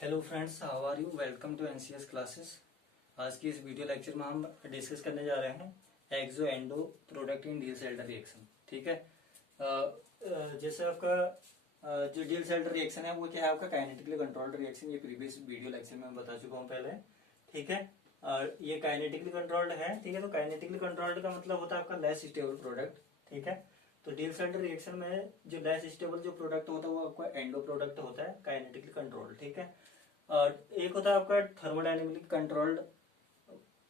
Hello friends, how are you. Welcome to NCS classes. आज की इस वीडियो लेक्चर में हम डिस्कस करने जा रहे हैं exo endo product in Diels Alder reaction. ठीक है। जैसे आपका जो डील सेल्टर रिएक्शन है वो क्या है, आपका काइनेटिकली कंट्रोल्ड रिएक्शन। ये प्रीवियस वीडियो लेक्चर में बता चुका हूँ पहले। ठीक है। और ये काइनेटिकली कंट्रोल्ड है। ठीक है। तो काइनेटिकली कंट्रोल्ड का मतलब होता है आपका लेस स्टेबल प्रोडक्ट। ठीक है। तो डील सेल्टर रिएक्शन में जो लेस स्टेबल जो प्रोडक्ट होता है वो आपका एंडो प्रोडक्ट होता है, काइनेटिकली कंट्रोल्ड। ठीक है। और एक होता है आपका थर्मोडायनेमिकली कंट्रोल्ड।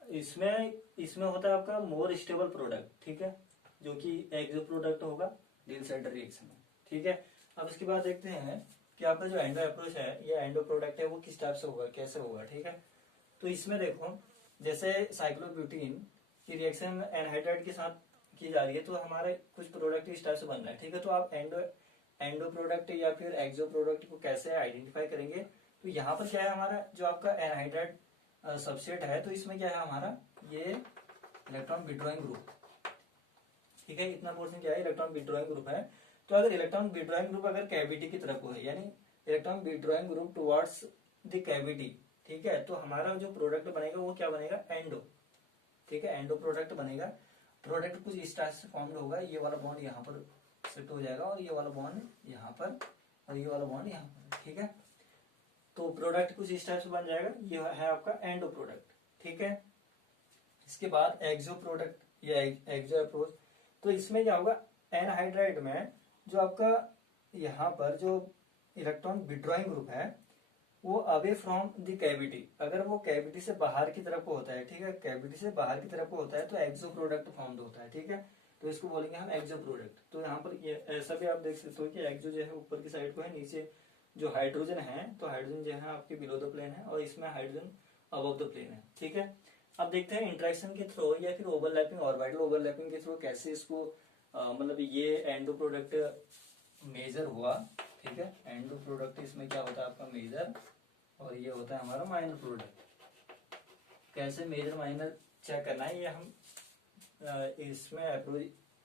इसमें इसमें होता है आपका मोर स्टेबल प्रोडक्ट। ठीक है, जो कि एक्सो प्रोडक्ट होगा डील सेल्टर रिएक्शन में। ठीक है। अब इसके बाद देखते हैं कि आपका जो एंडो अप्रोच है, ये एंडो प्रोडक्ट है, वो किस टाइप से होगा, कैसे होगा। ठीक है। तो इसमें देखो, जैसे साइक्लोब्यूटीन की रिएक्शन एनहाइड्राइड के साथ की जा रही है, तो हमारे कुछ प्रोडक्ट इस टाइप से बन रहा है। ठीक है। तो आप एंडो प्रोडक्ट या फिर एक्सो प्रोडक्ट को कैसे आइडेंटिफाई करेंगे। तो यहाँ पर क्या है, हमारा जो आपका एनहाइड्राइड सबसेट है, तो इसमें क्या है हमारा ये इलेक्ट्रॉन विड्रॉइंग ग्रुप। ठीक है। इतना पोर्शन क्या है, इलेक्ट्रॉन विड्रॉइंग ग्रुप है। तो अगर इलेक्ट्रॉन विड्रॉइंग ग्रुप अगर कैविटी की तरफ को है, यानी electron withdrawing group towards the cavity, ठीक है, तो हमारा जो प्रोडक्ट बनेगा वो क्या बनेगा, एंडो। ठीक है, एंडो प्रोडक्ट बनेगा। प्रोडक्ट कुछ इस टाइप से फॉर्म्ड होगा। ये वाला बॉन्ड यहाँ पर शिफ्ट हो जाएगा और ये वाला बॉन्ड यहाँ पर और ये वाला बॉन्ड यहाँ पर। ठीक है। तो प्रोडक्ट कुछ इस टाइप से बन जाएगा। ये है आपका एंडो प्रोडक्ट। ठीक है। इसके बाद एक्सो प्रोडक्ट या एक्सो अप्रोच। तो इसमें क्या होगा, एनहाइड्राइड में जो आपका यहाँ पर जो इलेक्ट्रॉन विड्रॉइंग ग्रुप है वो अवे फ्रॉम द कैविटी, अगर वो कैविटी से बाहर की तरफ को होता है, ठीक है, कैविटी से बाहर की तरफ को होता है तो एक्सो प्रोडक्ट फॉर्म्ड होता है। ठीक है। तो इसको बोलेंगे हम एक्सो प्रोडक्ट। तो यहाँ पर ये ऐसा भी आप देख सकते हो कि एक्सो जो है ऊपर की साइड को है, नीचे जो हाइड्रोजन है, तो हाइड्रोजन जो है आपके बिलो द प्लेन है और इसमें हाइड्रोजन अबव द प्लेन है। ठीक है। अब देखते हैं इंट्रैक्शन के थ्रू या फिर ओवरलैपिंग, ऑर्बिटल ओवरलैपिंग के थ्रू कैसे इसको मतलब ये एंडो प्रोडक्ट मेजर हुआ। ठीक है। एंडो प्रोडक्ट इसमें क्या होता है आपका मेजर, और ये होता है हमारा माइनर प्रोडक्ट। कैसे मेजर माइनर चेक करना है, ये हम इसमें अप्रोच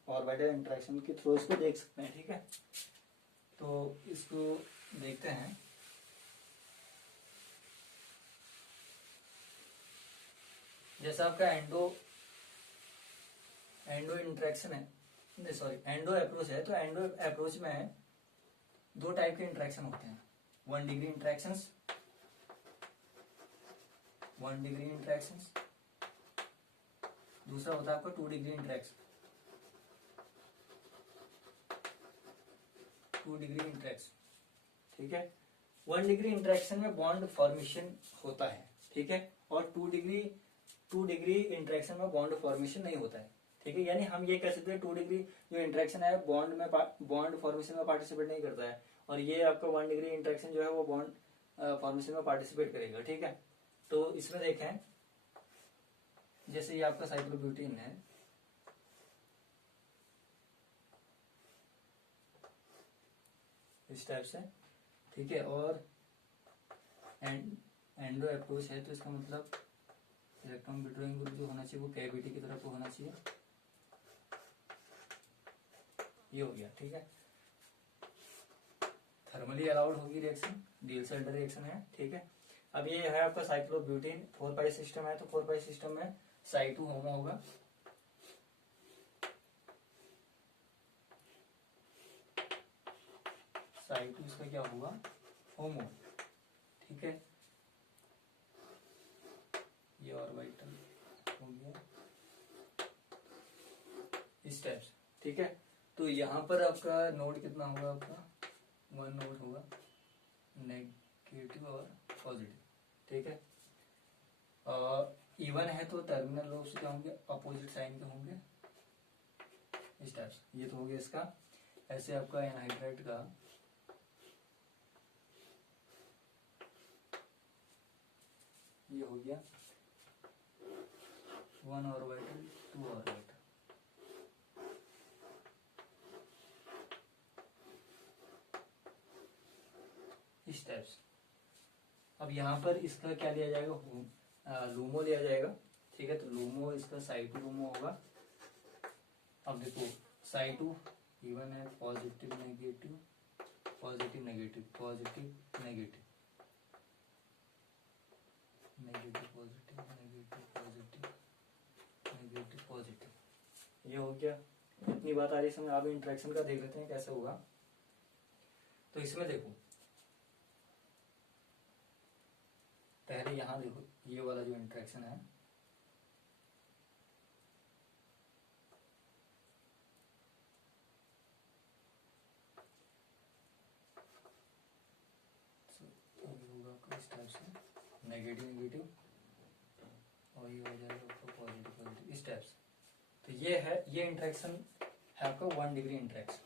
ऑर्बिटल इंट्रैक्शन के थ्रू इसको देख सकते हैं। ठीक है। तो इसको देखते हैं। जैसा आपका एंडो इंट्रैक्शन है, नहीं सॉरी, एंडो अप्रोच है, तो एंडो अप्रोच में दो टाइप के इंट्रैक्शन होते हैं। 1 डिग्री इंट्रैक्शंस, 1 डिग्री इंट्रैक्शंस। दूसरा होता है आपका 2 डिग्री इंट्रैक्शन, 2 डिग्री इंट्रैक्शन। ठीक है। 1 डिग्री इंट्रैक्शन में बॉन्ड फॉर्मेशन होता है। ठीक है। और 2 डिग्री इंट्रैक्शन में बॉन्ड फॉर्मेशन नहीं होता है। ठीक है। यानी हम ये कह सकते हैं 2 डिग्री जो इंट्रैक्शन है बॉन्ड फॉर्मेशन में पार्टिसिपेट नहीं करता है, और ये आपका 1 डिग्री इंट्रैक्शन जो है वो बॉन्ड फॉर्मेशन में पार्टिसिपेट करेगा। ठीक है। तो इसमें देखें, जैसे ये आपका साइक्लोब्यूटीन है, इस टाइप से। ठीक है। और एंडो अप्रोच है, तो इसका मतलब इलेक्ट्रॉन विड्रॉइंग ग्रुप जो होना चाहिए वो कैविटी की तरफ होना चाहिए। ये हो गया। ठीक है। थर्मली अलाउड होगी रिएक्शन, डील सेल्टर रिएक्शन है। ठीक है। अब ये है आपका साइक्लोब्यूटीन 4 पाई सिस्टम है, तो 4 पाई सिस्टम में साई2 होमो होगा। साई2 इसका क्या होगा, होमो। ठीक है। ये ऑर्बिटल हो गया इस टाइप से। ठीक है। तो यहाँ पर आपका नोड कितना होगा, आपका 1 नोड होगा, नेगेटिव और पॉजिटिव। ठीक है। इवन है तो टर्मिनल लोब्स क्या होंगे, अपोजिट साइन के होंगे इस टाइप से। ये तो हो गया इसका। ऐसे आपका एनहाइड्राइड का ये हो गया 1 ऑर्बिटल 2 ऑर्बिटल। इस टाइप से। अब यहाँ पर इसका क्या लिया जाएगा, लूमो लिया जाएगा। ठीक है। तो लूमो इसका साई2 लूमो होगा। अब देखो साई2 इवन है, positive negative, positive negative, positive negative. Negative positive, negative positive. ये हो गया। इतनी बात आ रही है समझ। आप इंटरेक्शन का देख लेते हैं कैसे होगा। तो इसमें देखो, पहले यहां देखो, ये वाला जो इंटरेक्शन है, इस टाइप से नेगेटिव नेगेटिव, और ये हो जाएगा आपका पॉजिटिव पॉजिटिव, इस टाइप से। तो ये है, ये इंटरेक्शन है आपका 1 डिग्री इंटरेक्शन,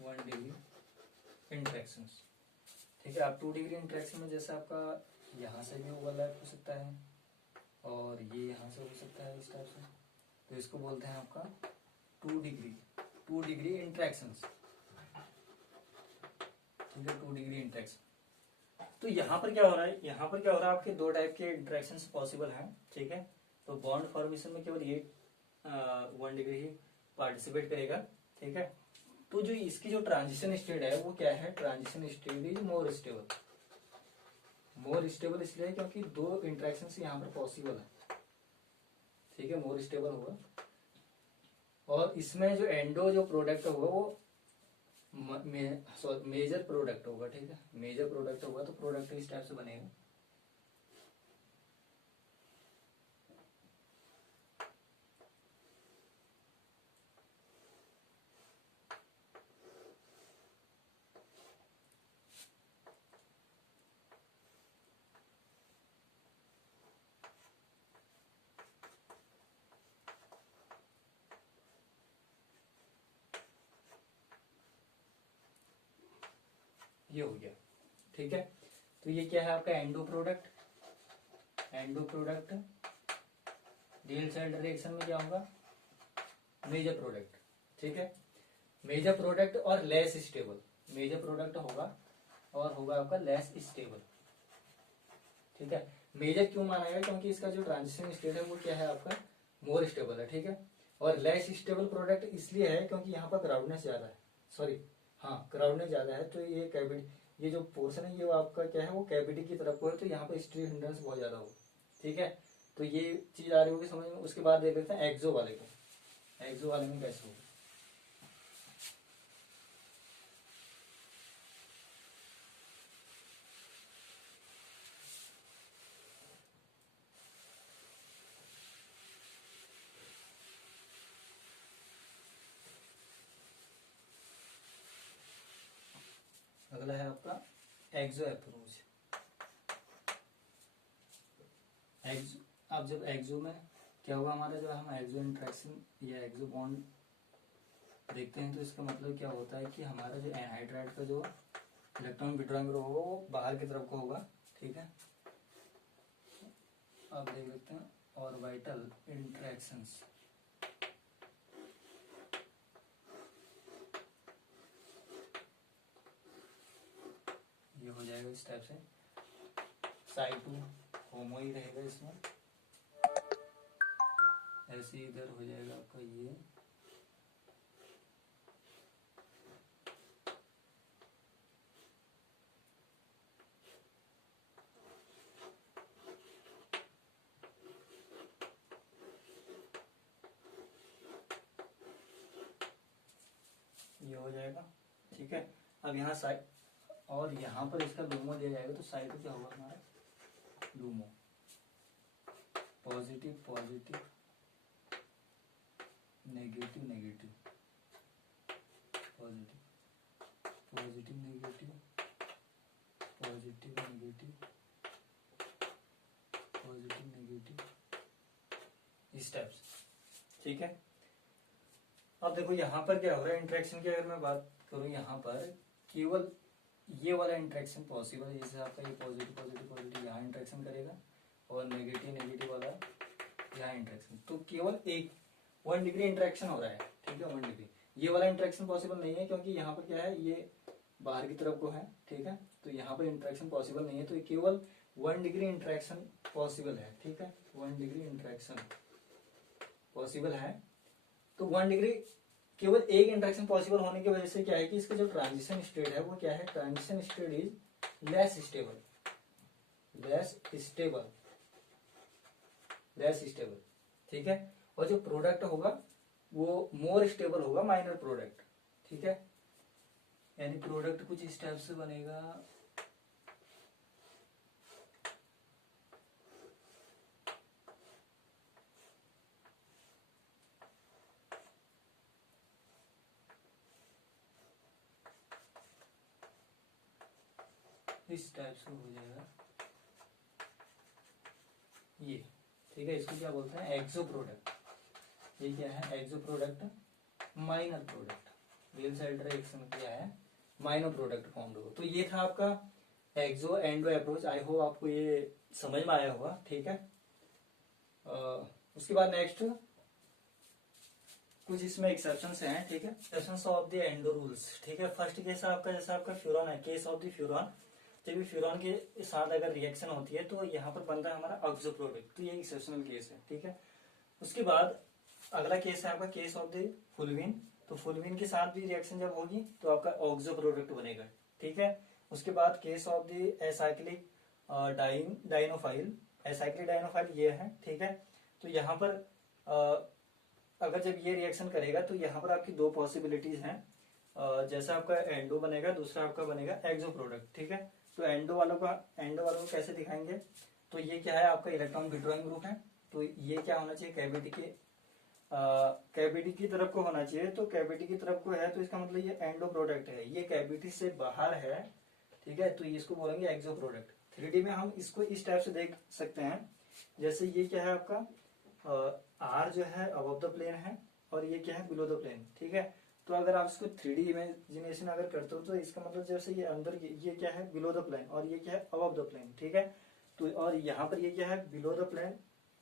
1 डिग्री इंटरेक्शन। ठीक है। आप 2 डिग्री इंटरेक्शन में जैसे आपका यहाँ से भी ओवरलैप हो सकता है और ये यहाँ से हो सकता है इस टाइप से, तो इसको बोलते हैं आपका 2 डिग्री इंटरेक्शन। ठीक है, 2 डिग्री इंटरेक्शन। तो यहाँ पर क्या हो रहा है, यहाँ पर क्या हो रहा है, आपके 2 टाइप के इंटरेक्शन पॉसिबल हैं। ठीक है। तो बॉन्ड फॉर्मेशन में केवल ये 1 डिग्री ही पार्टिसिपेट करेगा। ठीक है। तो जो इसकी जो ट्रांजिशन स्टेट है वो क्या है, transition state is more stable. More stable इसलिए क्योंकि 2 इंटरेक्शन यहाँ पर पॉसिबल है। ठीक है, मोर स्टेबल होगा। और इसमें जो एंडो जो प्रोडक्ट होगा वो मेजर प्रोडक्ट होगा। ठीक है, मेजर प्रोडक्ट होगा, तो प्रोडक्ट इस टाइप से बनेगा। ये हो गया। ठीक है। तो ये क्या है आपका endo product. Endo product deal cell reaction में क्या होगा, मेजर प्रोडक्ट। ठीक है, मेजर प्रोडक्ट और लेस स्टेबल। मेजर प्रोडक्ट होगा और होगा आपका लेस स्टेबल। ठीक है, मेजर क्यों माना गया, क्योंकि इसका जो ट्रांजिशन स्टेट है वो क्या है आपका मोर स्टेबल है। ठीक है, और लेस स्टेबल प्रोडक्ट इसलिए है क्योंकि यहाँ पर क्राउडनेस ज्यादा है। सॉरी, हाँ, क्राउडनेस ज्यादा है। तो ये कैविटी, ये जो पोर्शन है ये आपका क्या है, वो कैविटी की तरफ को है, तो यहाँ पर स्ट्रीम हिंड्रेंस बहुत ज्यादा होगा। ठीक है, तो ये चीज आ रही होगी समझ में। उसके बाद देख लेते हैं एक्सो वाले को। एक्सो वाले में कैसे होगा। अगला है आपका एक्सो अप्रोच। एक्सो, अब जब एक्सो में क्या होगा हमारा, जब हम एक्सो इंट्रैक्शन या एक्सो बॉन्ड देखते हैं तो इसका मतलब क्या होता है कि हमारा जो एनहाइड्राइड का जो इलेक्ट्रॉन विड्रॉइंग होगा वो बाहर की तरफ को होगा। ठीक है, अब देख लेते हैं ऑर्बिटल इंट्रैक्शंस। ये हो जाएगा इस टाइप से, साइटू होमो ही रहेगा इसमें। ऐसे इधर हो जाएगा आपका ये, ये हो जाएगा। ठीक है, अब यहाँ साइड और यहाँ पर इसका लूमो दिया जाएगा, तो साइड क्या होगा हमारा LUMO, positive positive, negative negative, positive positive negative, positive negative, positive negative, इस टाइप से। ठीक है, अब देखो यहाँ पर क्या हो रहा है इंट्रैक्शन की अगर मैं बात करूँ, यहाँ पर केवल ये वाला इंट्रैक्शन पॉसिबल है। जैसे आपका ये पॉजिटिव पॉजिटिव पॉजिटिव यहाँ इंट्रैक्शन करेगा और नेगेटिव नेगेटिव वाला यहाँ इंट्रैक्शन, तो केवल एक 1 डिग्री इंट्रैक्शन हो रहा है। ठीक है, 1 डिग्री। ये वाला इंट्रैक्शन पॉसिबल नहीं है क्योंकि यहाँ पर क्या है, ये बाहर की तरफ को है। ठीक है, तो यहाँ पर इंट्रैक्शन पॉसिबल नहीं है, तो ये केवल 1 डिग्री इंट्रैक्शन पॉसिबल है। ठीक है, 1 डिग्री इंट्रैक्शन पॉसिबल है। तो 1 डिग्री केवल एक इंट्रैक्शन पॉसिबल होने की वजह से क्या है कि इसका जो ट्रांजिशन स्टेट है वो क्या है, transition state is less stable. Less stable, less stable, ठीक है। और जो प्रोडक्ट होगा वो मोर स्टेबल होगा माइनर प्रोडक्ट, ठीक है। यानी प्रोडक्ट कुछ इस टाइप से बनेगा, इस टाइप से हो जाएगा ये, ठीक है। इसको क्या बोलते हैं, एक्सो प्रोडक्ट। ये क्या है, exo product, minor product. Real Alder reaction क्या है, माइनर प्रोडक्ट फॉर्म होगा। तो ये था आपका एक्सो एंडो अप्रोच। आई होप आपको ये समझ में आया होगा, ठीक है। उसके बाद नेक्स्ट कुछ इसमें एक्सेप्शंस हैं, ठीक है। Exceptions of the endo rules, ठीक है। फर्स्ट केस आपका, जैसा आपका फ्यूरॉन है, केस ऑफ द फ्यूरॉन, जब भी फ्यूरॉन के साथ अगर रिएक्शन होती है तो यहाँ पर बनता है हमारा ऑक्सो प्रोडक्ट, तो ये एक्सेप्शनल केस है, ठीक है। उसके बाद अगला केस है आपका केस ऑफ द फुलविन। तो फुलविन के साथ भी रिएक्शन जब होगी तो आपका ऑक्सो प्रोडक्ट बनेगा, ठीक है। उसके बाद case of the acyclic dienophile, acyclic dienophile ये है, ठीक है। तो यहाँ पर अगर जब ये रिएक्शन करेगा तो यहाँ पर आपकी दो पॉसिबिलिटीज हैं, जैसा आपका एंडो बनेगा, दूसरा आपका बनेगा एक्सो प्रोडक्ट, ठीक है। तो एंडो वालों को कैसे दिखाएंगे, तो ये क्या है, आपका इलेक्ट्रॉन विड्रॉइंग ग्रुप है। तो ये क्या होना चाहिए, कैविटी की तरफ को होना चाहिए। तो कैविटी की तरफ को है तो इसका मतलब ये एंडो प्रोडक्ट है, ये कैविटी से बाहर है, ठीक है। तो इसको बोलेंगे एक्सो प्रोडक्ट। 3D में हम इसको इस टाइप से देख सकते हैं, जैसे ये क्या है आपका आर जो है अबव द प्लेन है और ये क्या है बिलो द प्लेन, ठीक है। तो अगर आप इसको 3D इमेजिनेशन अगर करते हो तो इसका मतलब जैसे ये अंदर ये क्या है बिलो द प्लेन और ये क्या है अबव द प्लेन, ठीक है। तो और यहाँ पर ये क्या है बिलो द प्लेन,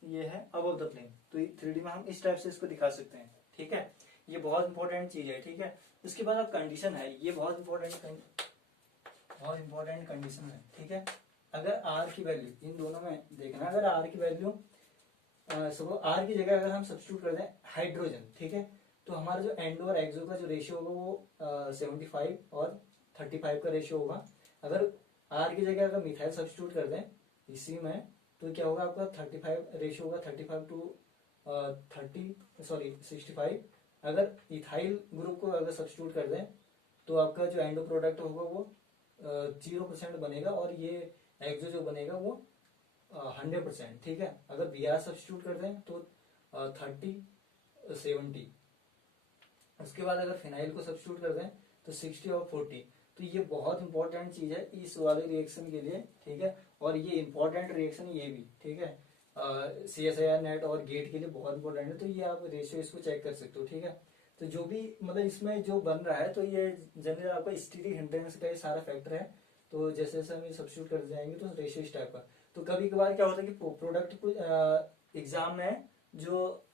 ये है अबव द प्लेन। तो 3D में हम इस टाइप से इसको दिखा सकते हैं, ठीक है। ये बहुत इंपॉर्टेंट चीज है, ठीक है। उसके बाद अब कंडीशन है, ये बहुत इंपॉर्टेंट कंडीशन है, ठीक है। अगर आर की वैल्यू, इन दोनों में देखना, अगर आर की वैल्यू आर की जगह अगर हम सब्स्टिट्यूट कर दें हाइड्रोजन, ठीक है, तो हमारा जो एंडो और एक्सो का जो रेशियो होगा वो 75 और 35 का रेशियो होगा। अगर आर की जगह अगर मिथाइल सब्स्टिट्यूट कर दें इसी में तो क्या होगा आपका 35 रेशियो होगा, 35 टू 65। अगर इथाइल ग्रुप को अगर सब्स्टिट्यूट कर दें तो आपका जो एंडो प्रोडक्ट होगा वो 0% बनेगा और ये एक्सो जो बनेगा वो 100%, ठीक है। अगर बी आर सब्स्टिट्यूट कर दें तो 30-70। उसके बाद अगर फिनाइल को सब्स्टिट्यूट कर दें तो 60 और 40। तो ये बहुत इंपॉर्टेंट चीज है इस वाले रिएक्शन के लिए, ठीक है। और ये इंपॉर्टेंट रिएक्शन ये भी, ठीक है, CSIR नेट और गेट के लिए बहुत इंपॉर्टेंट है। तो ये आप रेशियो इसको चेक कर सकते हो, ठीक है। तो जो भी मतलब इसमें जो बन रहा है तो ये जनरल आपका स्टीरिक हिंड्रेंस का ये सारा फैक्टर है। तो जैसे जैसे हम ये सब्स्टिट्यूट कर जाएंगे तो रेशियो इस टाइप का। तो कभी कभार क्या होता है कि प्रोडक्ट एग्जाम में जो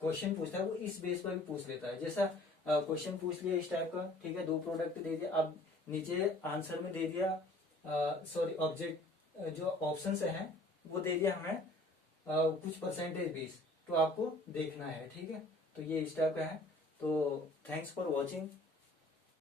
क्वेश्चन पूछता है वो इस बेस पर भी पूछ लेता है। जैसा क्वेश्चन पूछ लिया इस टाइप का, ठीक है, 2 प्रोडक्ट दे दिया, अब नीचे आंसर में दे दिया, सॉरी ऑब्जेक्ट जो ऑप्शन है वो दे दिया हमें कुछ परसेंटेज 20, तो आपको देखना है, ठीक है। तो ये इस टाइप का है। तो थैंक्स फॉर वॉचिंग।